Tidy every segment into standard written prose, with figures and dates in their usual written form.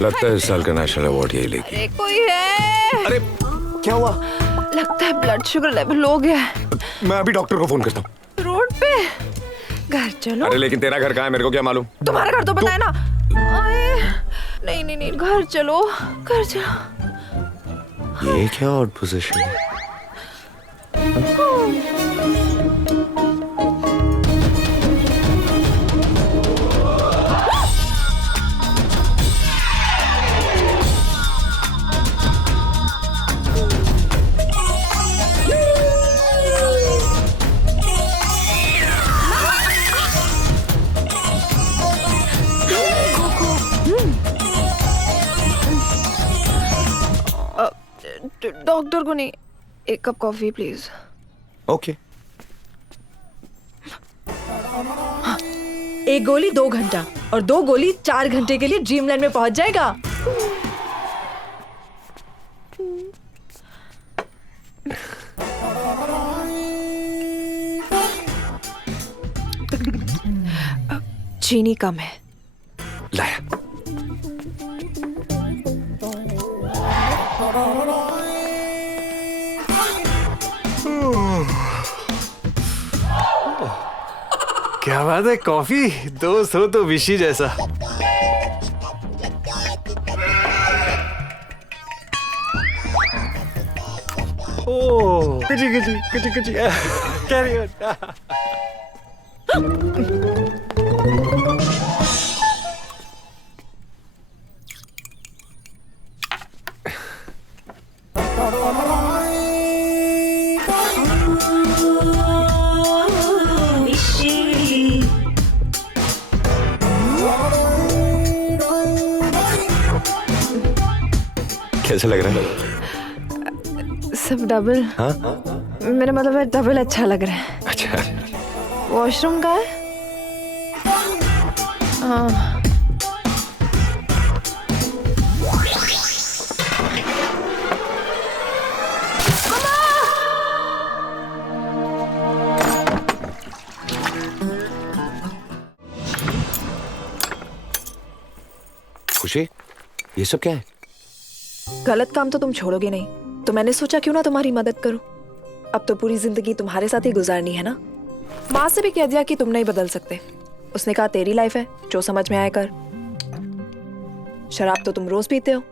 लगता है इस साल का नेशनल अवार्ड यही लेगी। अरे कोई है। अरे क्या हुआ? लगता है ब्लड शुगर लेवल लो गया है। मैं अभी डॉक्टर को फोन करता हूँ। रोड पे घर चलो। अरे लेकिन तेरा घर कहाँ है, मेरे को क्या मालूम? तुम्हारा घर तो पता है ना। नहीं नहीं नहीं, घर चलो घर चलो। ये क्या ऑड पोजीशन है? डॉक्टर को नहीं, एक कप कॉफी प्लीज। ओके। एक गोली 2 घंटा और 2 गोली 4 घंटे के लिए ड्रीमलैंड में पहुंच जाएगा। चीनी कम है। लाया। क्या बात है, कॉफी दोस्त हो तो विशी जैसा। ओह कुची कुची कुची कुची कैरी ऑन। कैसा लग रहा है? सब डबल। हाँ? मेरा मतलब है डबल अच्छा लग रहा है। अच्छा। वॉशरूम का है? हाँ। खुशी, ये सब क्या है? गलत काम तो तुम छोड़ोगे नहीं, तो मैंने सोचा क्यों ना तुम्हारी मदद करूं। अब तो पूरी जिंदगी तुम्हारे साथ ही गुजारनी है ना। माँ से भी कह दिया कि तुम नहीं बदल सकते। उसने कहा तेरी लाइफ है, जो समझ में आए कर। शराब तो तुम रोज पीते हो,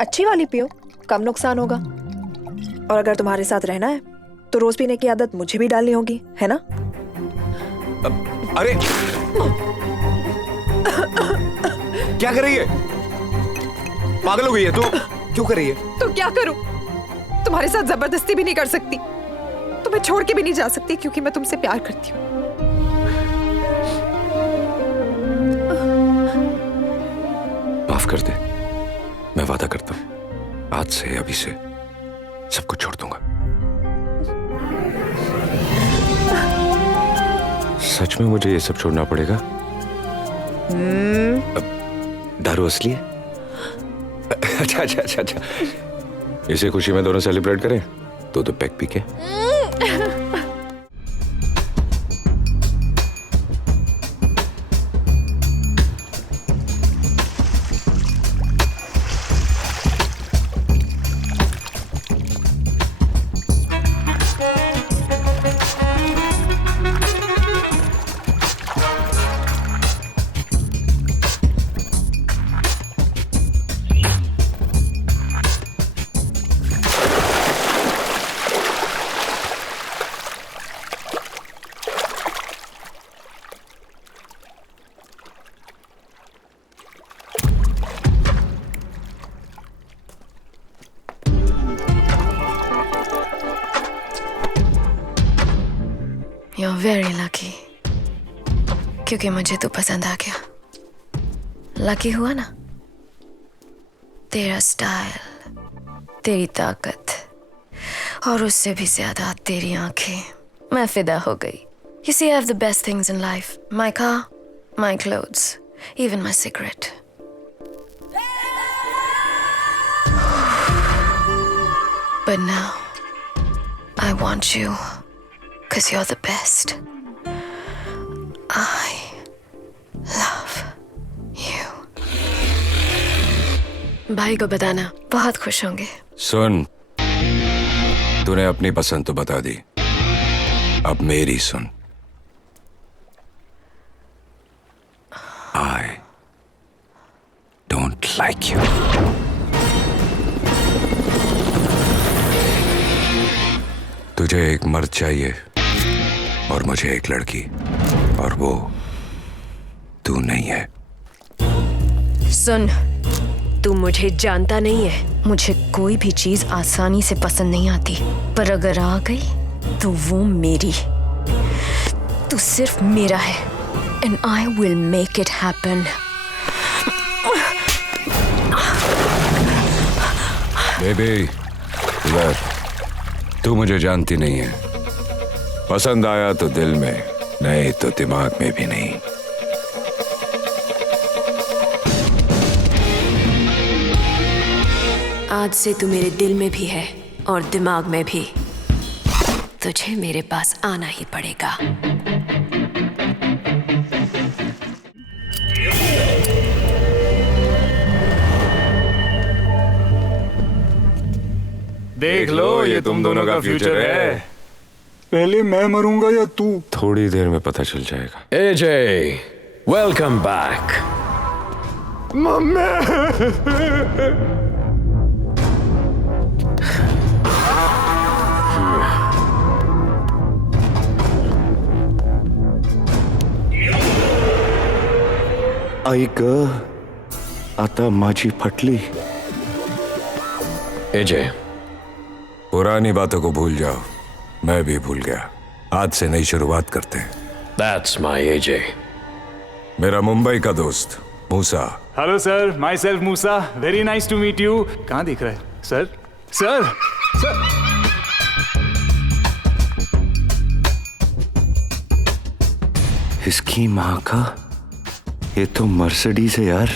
अच्छी वाली पियो, कम नुकसान होगा। और अगर तुम्हारे साथ रहना है तो रोज पीने की आदत मुझे भी डालनी होगी, है ना? अरे क्या कर रही है? पागल हो गई है तू? क्यों कर रही है? तो क्या करूं? तुम्हारे साथ जबरदस्ती भी नहीं कर सकती, तुम्हें छोड़ के भी नहीं जा सकती, क्योंकि मैं तुमसे प्यार करती हूँ। माफ कर दे, मैं वादा करता हूँ आज से अभी से सब कुछ छोड़ दूंगा। सच में मुझे ये सब छोड़ना पड़ेगा? दारू असली है? अच्छा अच्छा अच्छा अच्छा, इसे खुशी में दोनों सेलिब्रेट करें तो पैक पी के। You're very lucky, क्योंकि मुझे तो पसंद आ गया। लकी हुआ ना? तेरा स्टाइल, तेरी ताकत और उससे भी ज्यादा तेरी आंखें, मैं फिदा हो गई। You see, I have the best things in life. My car, my clothes, even my cigarette. But now, I want you, 'cause you're the best. I love you. भाई को बताना, बहुत खुश होंगे। सुन, तूने अपनी पसंद तो बता दी, अब मेरी सुन। I don't like you. तुझे एक मर्द चाहिए और मुझे एक लड़की, और वो तू नहीं है। सुन, तू मुझे जानता नहीं है। मुझे कोई भी चीज आसानी से पसंद नहीं आती, पर अगर आ गई तो वो मेरी। तू सिर्फ मेरा है, and I will make it happen. Baby, इधर। तू मुझे जानती नहीं है। पसंद आया तो दिल में, नहीं तो दिमाग में भी नहीं। आज से तू मेरे दिल में भी है और दिमाग में भी। तुझे मेरे पास आना ही पड़ेगा। देख लो, ये तुम दोनों का फ्यूचर है। पहले मैं मरूंगा या तू? थोड़ी देर में पता चल जाएगा। AJ, welcome back. ऐक आता माझी फटली. AJ, पुरानी बातों को भूल जाओ, मैं भी भूल गया। आज से नई शुरुआत करते हैं। that's my AJ. मेरा मुंबई का दोस्त Musa. Hello sir, myself Musa, very nice to meet you. कहाँ दिख रहा है सर? सर सर, इसकी माँ का, ये तो मर्सिडीज है यार।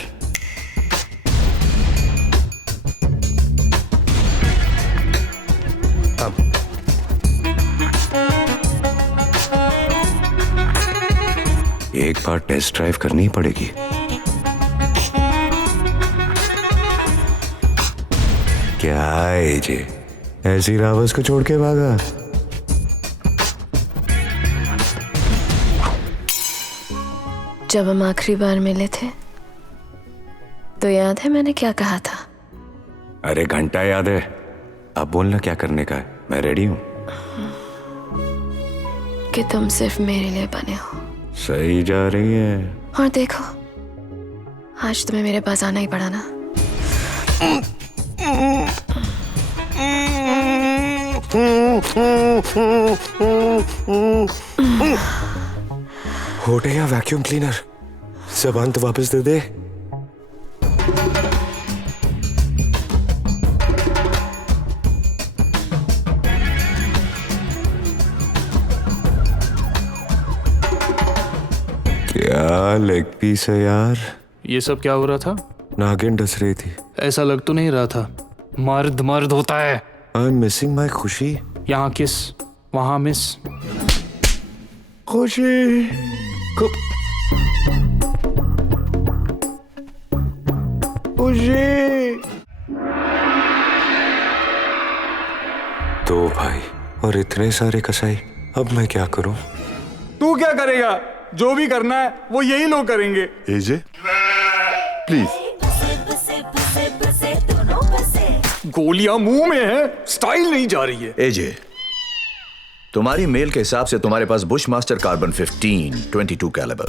एक बार टेस्ट ड्राइव करनी पड़ेगी। क्या एजे, ऐसी रावस को छोड़ के भागा? जब हम आखिरी बार मिले थे तो याद है मैंने क्या कहा था? अरे घंटा याद है। अब बोलना क्या करने का है, मैं रेडी हूँ। कि तुम सिर्फ मेरे लिए बने हो। सही जा रही है। और देखो, आज तुम्हें मेरे पास आना ही पड़ा ना। होटे या वैक्यूम क्लीनर, जबान तो वापस दे दे। क्या लेग पीस है यार। ये सब क्या हो रहा था? नागिन डस रही थी। ऐसा लग तो नहीं रहा था। मर्द मर्द होता है। आई एम मिसिंग माई खुशी। यहाँ किस, वहाँ मिस। खुशी खुशी। दो भाई और इतने सारे कसाई, अब मैं क्या करूं? तू क्या करेगा? जो भी करना है वो यही लोग करेंगे। एजे प्लीज। गोलियां मुंह में है, स्टाइल नहीं जा रही है। एजे, तुम्हारी मेल के हिसाब से तुम्हारे पास बुश मास्टर कार्बन 15 22 कैलिबर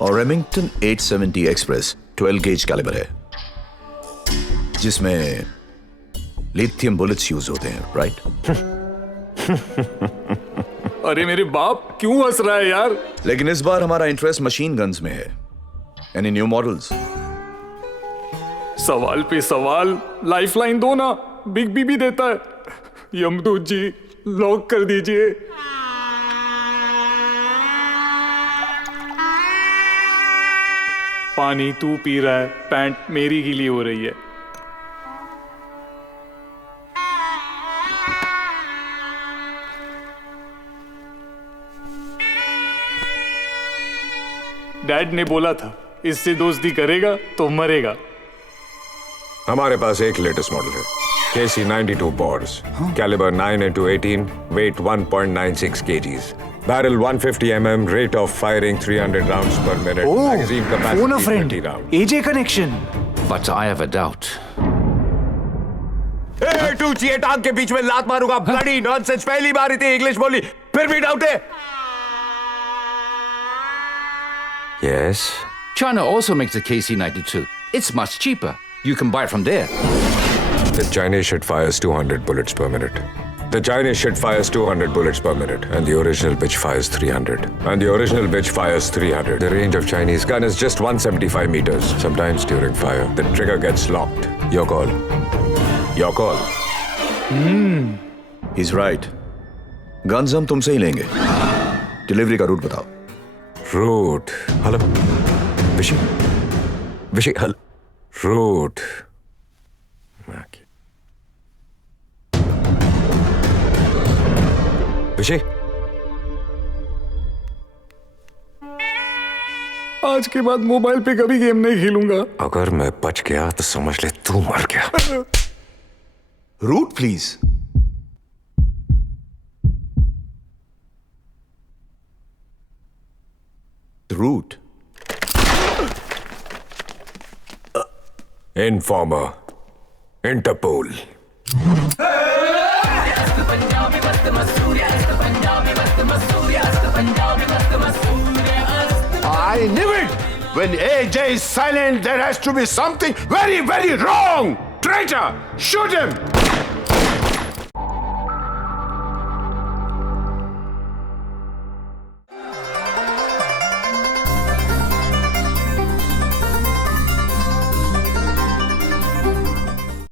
और रेमिंगटन 870 एक्सप्रेस 12 गेज कैलिबर है, जिसमें लिथियम बुलेट्स यूज होते हैं, राइट? अरे मेरे बाप, क्यों हंस रहा है यार? लेकिन इस बार हमारा इंटरेस्ट मशीन गन्स में है। Any new models? सवाल पे सवाल, लाइफलाइन दो ना, बिग बी भी देता है। यमदूत जी, लॉक कर दीजिए। पानी तू पी रहा है, पैंट मेरी गीली हो रही है। डैड ने बोला था, इससे दोस्ती करेगा तो मरेगा। हमारे पास एक लेटेस्ट मॉडल है, KC-92 Bors, calibre 9x18, weight 1.96 kgs, barrel 150 mm, rate of firing 300 rounds per minute, magazine phone a capacity friend. 30 rounds. AJ connection. But I have a doubt. ए, तू चाहिए टांग के बीच में लात मारूंगा, bloody nonsense, पहली बार इतनी इंग्लिश बोली, फिर भी डाउट है? Yes. China also makes the KC-92. It's much cheaper. You can buy it from there. The Chinese shit fires 200 bullets per minute. The Chinese shit fires 200 bullets per minute, and the original bitch fires 300. And the original bitch fires 300. The range of Chinese gun is just 175 meters. Sometimes during fire, the trigger gets locked. Your call. Your call. He's right. Guns हम तुमसे ही लेंगे. Delivery का root बताओ. Route. Hello. Vishy, hello. Route. Vishy. आज के बाद mobile पे कभी गेम नहीं खेलूंगा. अगर मैं बच गया तो समझ ले तू मर गया. Route, please. Route. Informer. Interpol. I knew it! When AJ is silent, there has to be something very, very wrong! Traitor! Shoot him!